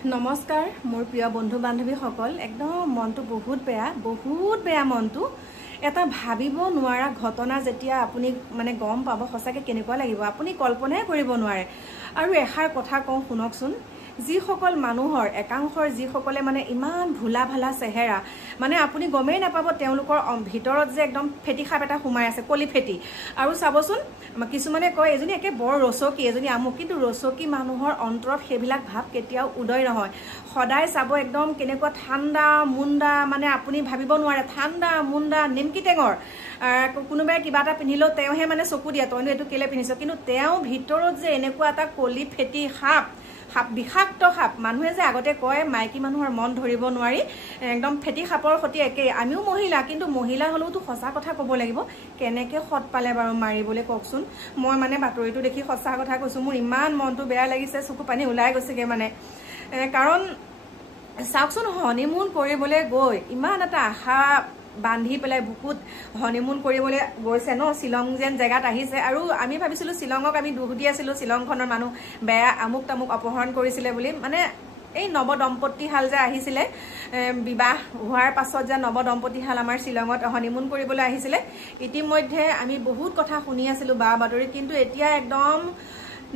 নমস্কাৰ মোৰ প্ৰিয় বন্ধু বান্ধৱীসকল একদম মনটো বহুত বেয়া মনটো এটা ভাবিব নোৱাৰা ঘটনা যেতিয়া আপুনি মানে গম পাব সঁচাকৈ কেনেকুৱা লাগিব আপুনি কল্পনাই কৰিব নোৱাৰে আৰু এষাৰ কথা কওঁ শুনকচোন যিসকল মানুহৰ একাংশৰ যিসকলে মানে ইমান ভুলা ভালা চেহেৰা মানে আপুনি গমেই নাপাব তেওঁলোকৰ ভিতৰত যে একদম ফেটি খাপ এটা সোমাই আছে কলি ফেটি আৰু চাবচোন কিছুমানে কয় এজনী একে বৰ ৰচকী এজনী আমুক কিন্তু ৰচকী মানুহৰ অন্তৰত সেইবিলাক ভাৱ কেতিয়াও উদয় নহয় সদায় চাব একদম কেনেকুৱা ঠাণ্ডা মুণ্ডা মানে আপুনি ভাবিব নোৱাৰে ঠাণ্ডা মুণ্ডা নিমকি টেঙৰ কোনোবাই কিবা এটা পিন্ধিলেও তেওঁহে মানে চকু দিয়ে তইনো এইটো কেলে পিন্ধিছ কিন্তু তেওঁ ভিতৰত যে এনেকুৱা এটা কলি ফেটি সাপ বিষাক্ত সাপ মানুহে যে আগতে কয় মাইকী মানুহৰ মন ধৰিব নোৱাৰি একদম ফেটি সাপৰ সৈতে একেই আমিও মহিলা কিন্তু মহিলা হ'লেওতো সঁচা কথা ক'ব লাগিব কেনেকৈ সৎ পালে বাৰু মাৰিবলৈ কওকচোন মই মানে বাতৰিটো দেখি সঁচা কথা কৈছোঁ মোৰ ইমান মনটো বেয়া লাগিছে চকু পানী ওলাই গৈছেগৈ মানে কাৰণ চাওকচোন হনিমুন কৰিবলৈ গৈ ইমান এটা আশা বান্ধি পেলাই বুকুত হনিমুন কৰিবলৈ গৈছে ন শ্বিলং যেন জেগাত আহিছে আৰু আমি ভাবিছিলোঁ শ্বিলঙক আমি দুখ দি আছিলোঁ শ্বিলংখনৰ মানুহ বেয়া আমুক তামুক অপহৰণ কৰিছিলে বুলি মানে এই নৱদম্পতীহাল যে আহিছিলে বিবাহ হোৱাৰ পাছত যে নৱদম্পতীহাল আমাৰ শ্বিলঙত হনিমুন কৰিবলৈ আহিছিলে ইতিমধ্যে আমি বহুত কথা শুনি আছিলোঁ বা বাতৰি কিন্তু এতিয়া একদম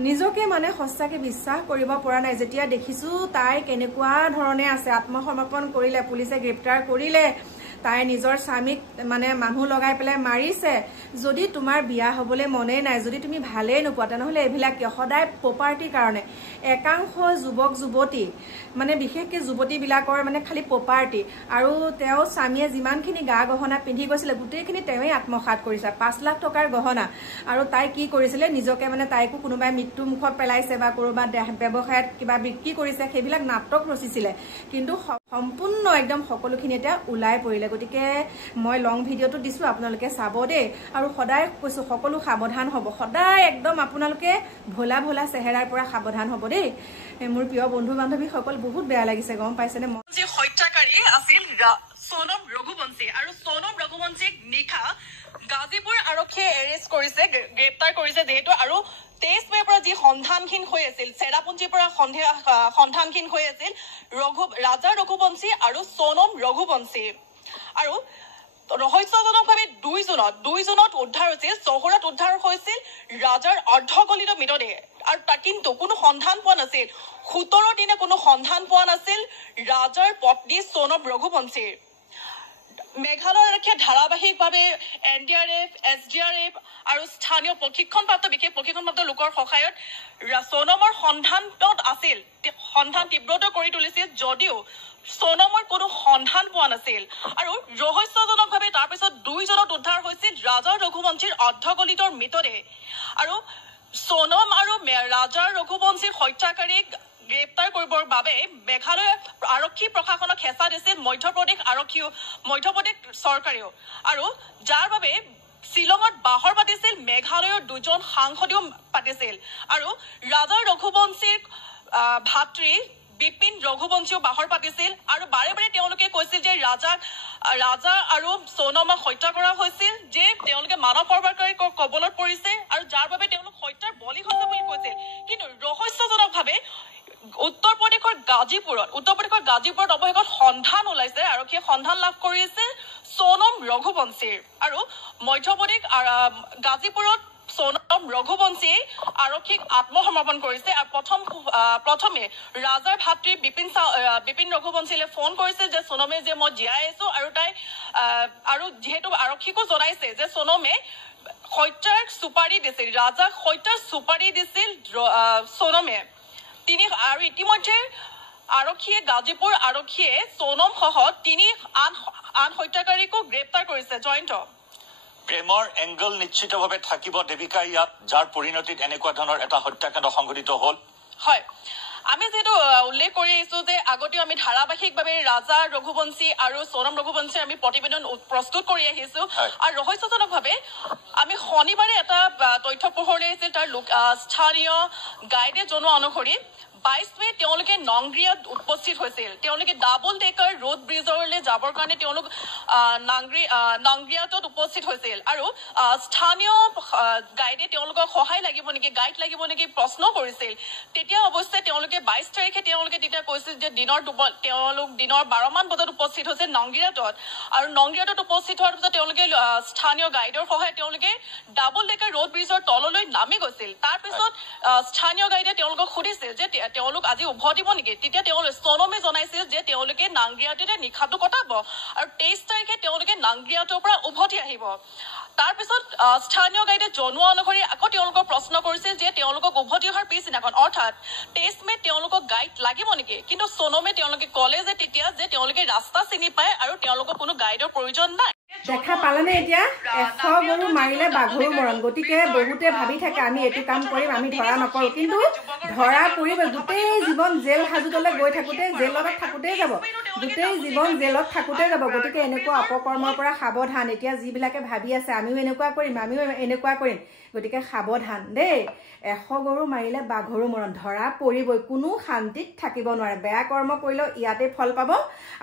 নিজকে মানে সঁচাকৈ বিশ্বাস কৰিব পৰা নাই যেতিয়া দেখিছোঁ তাই কেনেকুৱা ধৰণে আছে আত্মসমৰ্পণ কৰিলে পুলিচে গ্ৰেপ্তাৰ কৰিলে তাই নিজৰ স্বামীক মানে মানুহ লগাই পেলাই মাৰিছে যদি তোমাৰ বিয়া হ'বলৈ মনেই নাই যদি তুমি ভালেই নোপোৱা তেনেহ'লে এইবিলাক কিয় সদায় প্ৰপাৰ্টিৰ কাৰণে একাংশ যুৱক যুৱতী মানে বিশেষকৈ যুৱতীবিলাকৰ মানে খালি প্ৰপাৰ্টি আৰু তেওঁ স্বামীয়ে যিমানখিনি গা গহনা পিন্ধি গৈছিলে গোটেইখিনি তেওঁৱেই আত্মসাৎ কৰিছে 5 লাখ টকাৰ গহনা আৰু তাই কি কৰিছিলে নিজকে মানে তাইকো কোনোবাই মৃত্যু মুখত পেলাইছে বা ক'ৰবাত ব্যৱসায়ত কিবা বিক্ৰী কৰিছে সেইবিলাক নাটক ৰচিছিলে কিন্তু সম্পূৰ্ণ একদম সকলোখিনি এতিয়া ওলাই পৰিলে গতিকে মই লং ভিডিঅ'টো দিছোঁ আপোনালোকে চাব দেই আৰু সদায় কৈছোঁ সকলো সাৱধান হ'ব সদায় একদম আপোনালোকে ভোলা ভোলা চেহেৰাৰ পৰা সাৱধান হ'ব দেই মোৰ প্ৰিয় বন্ধু বান্ধৱীসকল বহুত বেয়া লাগিছে গম পাইছেনে যি হত্যাকাৰী আছিল সোনম ৰঘুবংশী আৰু সোনম ৰঘুবংশীক নিশা গাজীপুৰ আৰক্ষীয়ে এৰেষ্ট কৰিছে গ্ৰেপ্তাৰ কৰিছে যিহেতু আৰু 23 মেৰ পৰা যি সন্ধানহীন হৈ আছিল চেৰাপুঞ্জীৰ পৰা সন্ধানহীন হৈ আছিল ৰাজা ৰঘুবংশী আৰু সোনম ৰঘুবংশী আৰু ৰহস্যজনকভাৱে দুইজনত উদ্ধাৰ হৈছিল চহৰত উদ্ধাৰ হৈছিল ৰাজাৰ অৰ্ধগলিত মৃতদেহ আৰু কিন্তু কোনো সন্ধান পোৱা নাছিল 17 দিনে কোনো সন্ধান পোৱা নাছিল ৰাজাৰ পত্নী সোনম ৰঘুবংশীৰ মেঘালয় আৰক্ষীয়ে ধাৰাবাহিকভাৱে NDRF, SDRF আৰু স্থানীয় বিশেষ প্ৰশিক্ষণপ্ৰাপ্ত লোকৰ সহায়ত সোনমৰ সন্ধানত আছিল সন্ধান তীব্ৰতৰ কৰি তুলিছিল যদিও সোনমৰ কোনো সন্ধান পোৱা নাছিল আৰু ৰহস্যজনকভাৱে তাৰপিছত দুইজনত উদ্ধাৰ হৈছিল ৰাজা ৰঘুবংশীৰ অৰ্ধগলিতৰ মৃতদেহ আৰু সোনম আৰু ৰাজা ৰঘুবংশীৰ হত্যাকাৰীক গ্ৰেপ্তাৰ কৰিবৰ বাবে মেঘালয় আৰক্ষী প্ৰশাসনক হেঁচা দিছিল মধ্যপ্ৰদেশ চৰকাৰেও আৰু যাৰ বাবে শ্বিলঙত বাহৰ পাতিছিল মেঘালয়ৰ 2জন সাংসদেও পাতিছিল আৰু ৰাজা ৰঘুবংশীৰ ভাতৃ বিপিন ৰঘুবংশীও বাহৰ পাতিছিল আৰু বাৰে বাৰে তেওঁলোকে কৈছিল যে ৰাজা আৰু সোনমক হত্যা কৰা হৈছিল যে তেওঁলোকে মানৱ সৰবৰাহকাৰীৰ কবলত পৰিছে আৰু যাৰ বাবে তেওঁলোক হত্যাৰ বলি হৈছে বুলি কৈছিল কিন্তু ৰহস্যজনকভাৱে উত্তৰ প্ৰদেশৰ গাজীপুৰত অৱশেষত সন্ধান ওলাইছে আৰক্ষীয়ে সন্ধান লাভ কৰিছে সোনম ৰঘুবংশীৰ আৰু মধ্যপ্ৰদেশ গাজীপুৰত সোনম ৰঘুবংশীয়ে আৰক্ষীক আত্মসমৰ্পণ কৰিছে আৰু প্ৰথমে ৰাজাৰ ভাতৃ বিপিন ৰঘুবংশীলৈ ফোন কৰিছে যে সোনমে যে মই জীয়াই আছো আৰু তাই আৰু যিহেতু আৰক্ষীকো জনাইছে যে সোনমে হত্যাৰ চুপাৰি দিছিল ৰাজাক হত্যাৰ চুপাৰি দিছিল সোনমে আৰু ইতিমধ্যে গাজীপুৰ আৰক্ষীয়ে সোনম সহ 3 আন হত্যাকাৰীকো গ্ৰেপ্তাৰ কৰিছে জয়ন্ত প্ৰেমৰ এংগল নিশ্চিতভাৱে থাকিব দেৱিকা ইয়াত যাৰ পৰিণতিত এনেকুৱা ধৰণৰ এটা হত্যাকাণ্ড সংঘটিত হ'ল হয় আমি যেটো উল্লেখ কৰি আছো যে আগতেও আমি ধাৰাবাহিকভাৱে ৰাজা ৰঘুবংশী আৰু সোনম ৰঘুবংশী আমি প্ৰতিবেদন প্ৰস্তুত কৰি আহিছো আৰু ৰহস্যজনকভাৱে আমি শনিবাৰে এটা তথ্য পোহৰলৈ আহিছিল তাৰ স্থানীয় গাইডে জনোৱা অনুসৰি 22 মে তেওঁলোকে নংগ্ৰিয়াত উপস্থিত হৈছিল তেওঁলোকে ডাবল ডেকাৰ ৰোড ব্ৰিজলৈ যাবৰ কাৰণে তেওঁলোক নংগ্ৰিয়াত উপস্থিত হৈছিল আৰু স্থানীয় গাইডে তেওঁলোকক সহায় লাগিব নেকি গাইড লাগিব নেকি প্ৰশ্ন কৰিছিল তেতিয়া অৱশ্যে তেওঁলোকে 22 তাৰিখে তেওঁলোকে তেতিয়া কৈছিল যে তেওঁলোক দিনৰ 12 মান বজাত উপস্থিত হৈছে নংগ্ৰিয়াত আৰু নংগ্ৰিয়াত উপস্থিত হোৱাৰ পিছত তেওঁলোকে স্থানীয় গাইডৰ সহায়ত তেওঁলোকে ডাবল ডেকাৰ ৰোড ব্ৰিজৰ তললৈ নামি গৈছিল তাৰ পিছত স্থানীয় গাইডে তেওঁলোকক সুধিছিল যে তেওঁলোক আজি উভতিব নেকি তেতিয়া সোণমে জনাইছিল যে তেওঁলোকে নাংগ্ৰিয়াতে নিশাটো কটাব আৰু 23 তাৰিখে তেওঁলোকে নাংগ্ৰিয়াতৰ পৰা উভতি আহিব তাৰ পিছত স্থানীয় গাইডে জনোৱা অনুসৰি আকৌ তেওঁলোকক প্ৰশ্ন কৰিছিল যে তেওঁলোকক উভতি অহাৰ পিছদিনাখন অৰ্থাৎ 23 মে তেওঁলোকক গাইড লাগিব নেকি কিন্তু সোণমে তেওঁলোকে ক'লে যে তেতিয়া যে তেওঁলোকে ৰাস্তা চিনি পায় আৰু তেওঁলোকক কোনো গাইডৰ প্ৰয়োজন নাই দেখা পালেনে এতিয়া 100 গৰু মাৰিলে বাঘৰু মৰণ গতিকে বহুতে ভাবি থাকে আমি এইটো কাম কৰিম আমি ধৰা নকৰো কিন্তু ধৰা পৰিব গোটেই জীৱন জেল হাজতলৈ গৈ থাকোতে জেলত থাকোতে যাব গোটেই জীৱন জেলত থাকোতে যাব গতিকে এনেকুৱা অপকৰ্মৰ পৰা সাৱধান এতিয়া যিবিলাকে ভাবি আছে আমিও এনেকুৱা কৰিম গতিকে সাৱধান দেই 100 গৰু মাৰিলে বাঘৰু মৰণ ধৰা পৰিবই কোনো শান্তিত থাকিব নোৱাৰে বেয়া কৰ্ম কৰিলেও ইয়াতে ফল পাব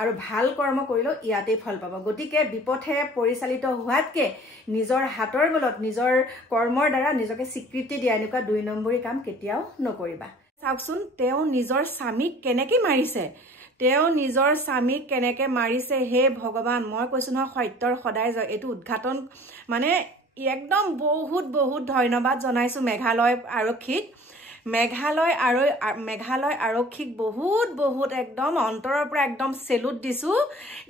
আৰু ভাল কৰ্ম কৰিলেও ইয়াতে ফল পাব গতিকে বিপথে পৰিচালিত হোৱাতকে নিজৰ হাতৰ বলত নিজৰ কৰ্মৰ দ্বাৰা নিজকে স্বীকৃতি দিয়া এনেকুৱা 2 নম্বৰী কাম কেতিয়াও নকৰিবা চাওকচোন তেওঁ নিজৰ স্বামীক কেনেকৈ মাৰিছে হে ভগৱান মই কৈছো নহয় সত্যৰ সদায় জয় এইটো উদ্ঘাটন মানে একদম বহুত ধন্যবাদ জনাইছো মেঘালয় আৰক্ষীক বহুত একদম অন্তৰৰ পৰা একদম সেলুট দিছো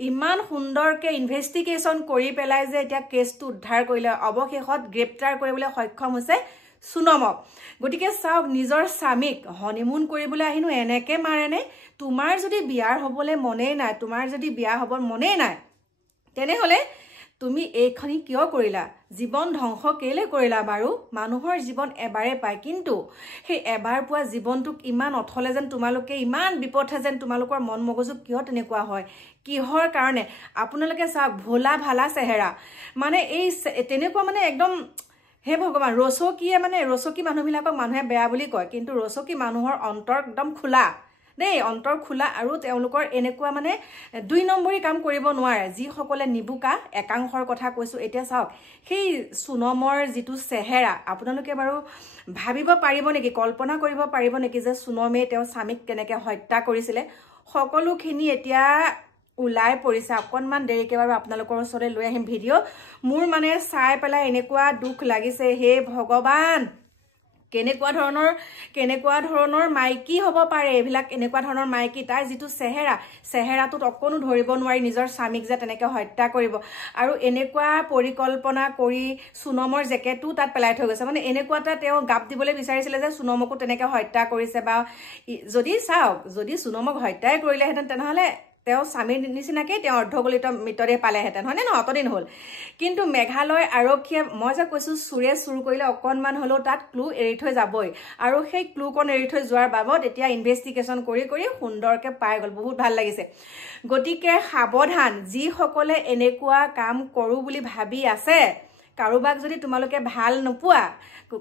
ইমান সুন্দৰকে ইনভেষ্টিগেশ্যন কৰি পেলাই যে এতিয়া কেছটো উদ্ধাৰ কৰিলে অৱশেষত গ্ৰেপ্তাৰ কৰিবলৈ সক্ষম হৈছে সোণমক গতিকে চাওক নিজৰ স্বামীক হনিমুন কৰিবলৈ আহিনো এনেকে মাৰেনে তোমাৰ যদি বিয়াৰ হ'বলৈ মনেই নাই তোমাৰ যদি বিয়া হ'ব মনেই নাই তেনেহলে তুমি এইখনি কিয় কৰিলা জীৱন ধ্বংস কেলে কৰিলা বাৰু মানুহৰ জীৱন এবাৰে পায় কিন্তু সেই এবাৰ পোৱা জীৱনটোক ইমান অথলে যেন তোমালোকে ইমান বিপথে যেন তোমালোকৰ মন মগজু কিয় তেনেকুৱা হয় কিহৰ কাৰণে আপোনালোকে চাওক ভোলা ভালা চেহেৰা মানে এই তেনেকুৱা মানে একদম হে ভগৱান ৰচকী মানুহবিলাকক মানুহে বেয়া বুলি কয় কিন্তু ৰচকী মানুহৰ অন্তৰ একদম খোলা দেই অন্তৰ খোলা আৰু তেওঁলোকৰ এনেকুৱা মানে 2 নম্বৰী কাম কৰিব নোৱাৰে যিসকলে নিবুকা একাংশৰ কথা কৈছো এতিয়া চাওক সেই সোণমৰ যিটো চেহেৰা আপোনালোকে বাৰু ভাবিব পাৰিব নেকি কল্পনা কৰিব পাৰিব নেকি যে সোণমে তেওঁ স্বামীক কেনেকৈ হত্যা কৰিছিলে সকলোখিনি এতিয়া উলাই পৰিছে অকণমান দেৰিকে বাৰু আপোনালোকৰ ওচৰলৈ লৈ আহিম ভিডিঅ' মোৰ মানে চাই পেলাই এনেকুৱা দুখ লাগিছে হে ভগৱান কেনেকুৱা ধৰণৰ মাইকী হ'ব পাৰে এইবিলাক এনেকুৱা ধৰণৰ মাইকী তাই যিটো চেহেৰাটোত অকণো ধৰিব নোৱাৰি নিজৰ স্বামীক যে তেনেকৈ হত্যা কৰিব আৰু এনেকুৱা পৰিকল্পনা কৰি সোণমৰ জেকেটটো তাত পেলাই থৈ গৈছে মানে এনেকুৱা এটা তেওঁ গাপ দিবলৈ বিচাৰিছিলে যে সোণমকো তেনেকৈ হত্যা কৰিছে বা যদি সোণমক হত্যাই কৰিলেহেঁতেন তেনেহ'লে তেওঁ স্বামীৰ নিচিনাকৈ তেওঁ অৰ্ধগলিত মৃতদেহ পালেহেঁতেন হয়নে নহয় অতদিন হ'ল কিন্তু মেঘালয় আৰক্ষীয়ে মই যে কৈছোঁ চুৰে চুৰ কৰিলে অকণমান হ'লেও তাত ক্লু এৰি থৈ যাবই আৰু সেই ক্লুকণ এৰি থৈ যোৱাৰ বাবদ এতিয়া ইনভেষ্টিগেশ্যন কৰি সুন্দৰকৈ পাই গ'ল বহুত ভাল লাগিছে গতিকে সাৱধান যিসকলে এনেকুৱা কাম কৰোঁ বুলি ভাবি আছে কাৰোবাক যদি তোমালোকে ভাল নোপোৱা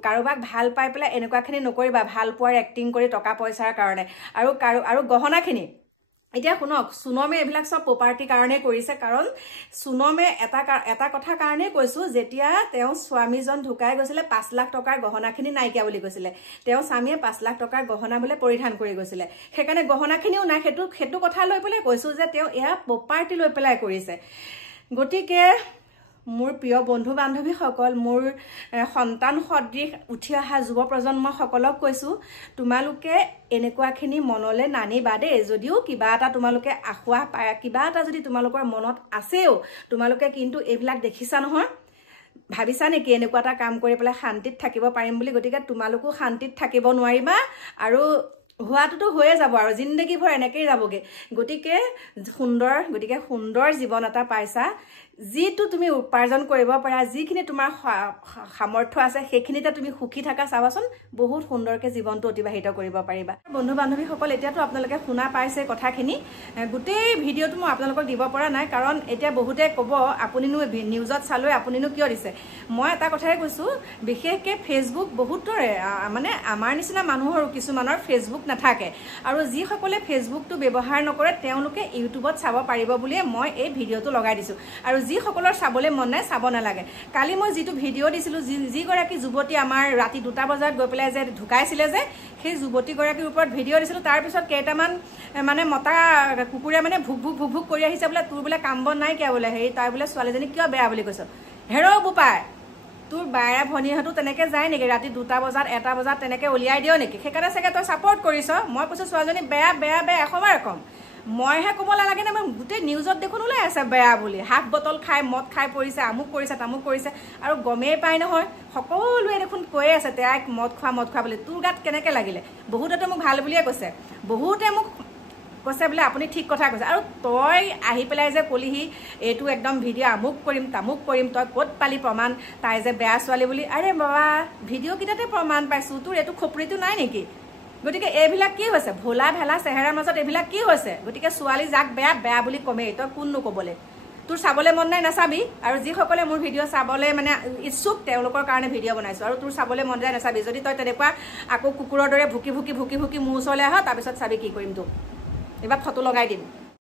কাৰোবাক ভাল পাই পেলাই এনেকুৱাখিনি নকৰিবা ভাল পোৱাৰ এক্টিং কৰি টকা পইচাৰ কাৰণে আৰু গহনাখিনি এতিয়া শুনক সোণমে এইবিলাক সব প্ৰপাৰ্টিৰ কাৰণে কৰিছে কাৰণ সোণমে এটা কথা কাৰণে কৈছো যেতিয়া তেওঁ স্বামীজন ঢুকাই গৈছিলে 5 লাখ টকাৰ গহনাখিনি নাইকিয়া বুলি কৈছিলে তেওঁ স্বামীয়ে 5 লাখ টকাৰ গহনা বলে পৰিধান কৰি গৈছিলে সেইকাৰণে গহনাখিনিও নাই সেইটো কথা লৈ পেলাই কৈছো যে তেওঁ এয়া প্ৰপাৰ্টি লৈ পেলাই কৰিছে গতিকে মোৰ প্ৰিয় বন্ধু বান্ধৱীসকল মোৰ সন্তান সদৃশ উঠি অহা যুৱ প্ৰজন্মসকলক কৈছো তোমালোকে এনেকুৱাখিনি মনলৈ নানিবা দেই যদিও কিবা এটা তোমালোকে আখুৱা পায় কিবা এটা যদি তোমালোকৰ মনত আছেও তোমালোকে কিন্তু এইবিলাক দেখিছা নহয় ভাবিছা নেকি এনেকুৱা এটা কাম কৰি পেলাই শান্তিত থাকিব পাৰিম বুলি গতিকে তোমালোকো শান্তিত থাকিব নোৱাৰিবা আৰু হোৱাটোতো হৈয়ে যাব আৰু জিন্দগী ভৰ এনেকেই যাবগে গতিকে সুন্দৰ জীৱন এটা পাইছা যিটো তুমি উপাৰ্জন কৰিব পাৰা যিখিনি তোমাৰ সামৰ্থ্য আছে সেইখিনিতে তুমি সুখী থাকা চাবাচোন বহুত সুন্দৰকৈ জীৱনটো অতিবাহিত কৰিব পাৰিবা বন্ধু বান্ধৱীসকল এতিয়াতো আপোনালোকে শুনা পাইছে কথাখিনি গোটেই ভিডিঅ'টো মই আপোনালোকক দিব পৰা নাই কাৰণ এতিয়া বহুতে ক'ব আপুনিনো নিউজত চালৈ আপুনিনো কিয় দিছে মই এটা কথাই কৈছোঁ বিশেষকৈ ফেচবুক বহুতৰে মানে আমাৰ নিচিনা মানুহৰ কিছুমানৰ ফেচবুক নাথাকে আৰু যিসকলে ফেচবুকটো ব্যৱহাৰ নকৰে তেওঁলোকে ইউটিউবত চাব পাৰিব বুলিয়ে মই এই ভিডিঅ'টো লগাই দিছোঁ আৰু যিসকলৰ চাবলৈ মন নাই চাব নালাগে কালি মই যিটো ভিডিঅ' দিছিলোঁ যিগৰাকী যুৱতী আমাৰ ৰাতি 2টা বজাত গৈ পেলাই যে ঢুকাইছিলে যে সেই যুৱতীগৰাকীৰ ওপৰত ভিডিঅ' দিছিলোঁ তাৰপিছত কেইটামান মানে মতা কুকুৰে মানে ভুক ভুক কৰি আহিছে বোলে তোৰ বোলে কাম বন নাই কিয় বোলে হেৰি তাই বোলে ছোৱালীজনী কিয় বেয়া বুলি কৈছ হেৰ' বোপাই তোৰ বাইৰা ভনীহঁতো তেনেকৈ যায় নেকি ৰাতি 2টা বজাত 1টা বজাত তেনেকৈ উলিয়াই দিয় নেকি সেইকাৰণে চাগে তই ছাপৰ্ট কৰিছ মই কৈছোঁ ছোৱালীজনী বেয়া বেয়া বেয়া এশবাৰ কম মইহে ক'ব নালাগে নে মই গোটেই নিউজত দেখোন ওলাই আছে বেয়া বুলি হাফ বটল খাই মদ খাই পৰিছে আমুক কৰিছে তামুক কৰিছে আৰু গমেই পাই নহয় সকলোৱে দেখোন কৈয়ে আছে তাইক মদ খোৱা বুলি তোৰ গাত কেনেকৈ লাগিলে বহুতেতো মোক ভাল বুলিয়ে কৈছে বহুতে মোক কৈছে বোলে আপুনি ঠিক কথা কৈছে আৰু তই আহি পেলাই যে কলিহি এইটো একদম ভিডিঅ' আমুক কৰিম তামুক কৰিম তই ক'ত পালি প্ৰমাণ তাই যে বেয়া ছোৱালী বুলি আৰে বাবা ভিডিঅ'কেইটাতে প্ৰমাণ পাইছোঁ তোৰ এইটো খপৰিটো নাই নেকি গতিকে এইবিলাক কি হৈছে ভোলা ভেলা চেহেৰাৰ মাজত এইবিলাক কি হৈছে গতিকে ছোৱালী যাক বেয়া বেয়া বুলি কমেই তই কোননো ক'বলৈ তোৰ চাবলৈ মন নাই নাচাবি আৰু যিসকলে মোৰ ভিডিঅ' চাবলৈ মানে ইচ্ছুক তেওঁলোকৰ কাৰণে ভিডিঅ' বনাইছোঁ আৰু তোৰ চাবলৈ মন যায় নাচাবি যদি তই তেনেকুৱা আকৌ কুকুৰৰ দৰে ভুকি ভুকি মোৰ ওচৰলৈ আহ তাৰপিছত চাবি কি কৰিম তোক এইবাৰ ফটো লগাই দিম